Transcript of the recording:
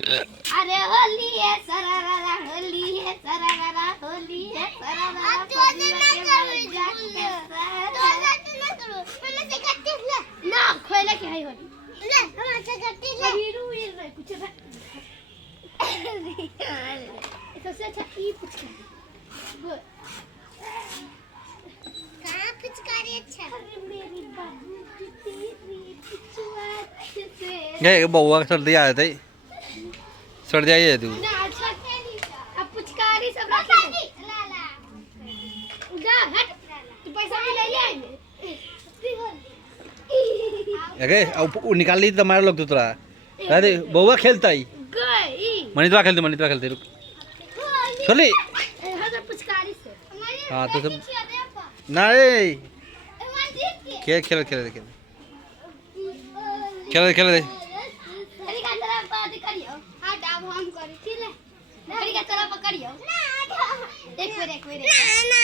अरे होली है सरारा होली है सरारा होली है सरारा तो ना करो मैंने से करते ना खोले के है होली ले हम ऐसे करते ले हीरो ये कुछ ना सबसे अच्छा की पूछ कहां पिचकारी अच्छा मेरी बाबू की तेरी पिचवा से ये बउआ सर्दी आ जाती सर्दी आई है तू ना अच्छा अब पुचकारी सब रखी ला ला जा हट तू पैसा भी ले ले अरे अब निकाल ली तो मार लोग तू तोरा अरे बउआ खेलता ही गई मनीतवा खेलते रुक चली हर पुचकारी से हाँ तो सब नहीं खेल खेल खेल खेल खेल खेल दे अरे का तरफ बात करियो हां अब हम करी ठीक है अरे का तरफ पकड़ियो ना एक मिनट ना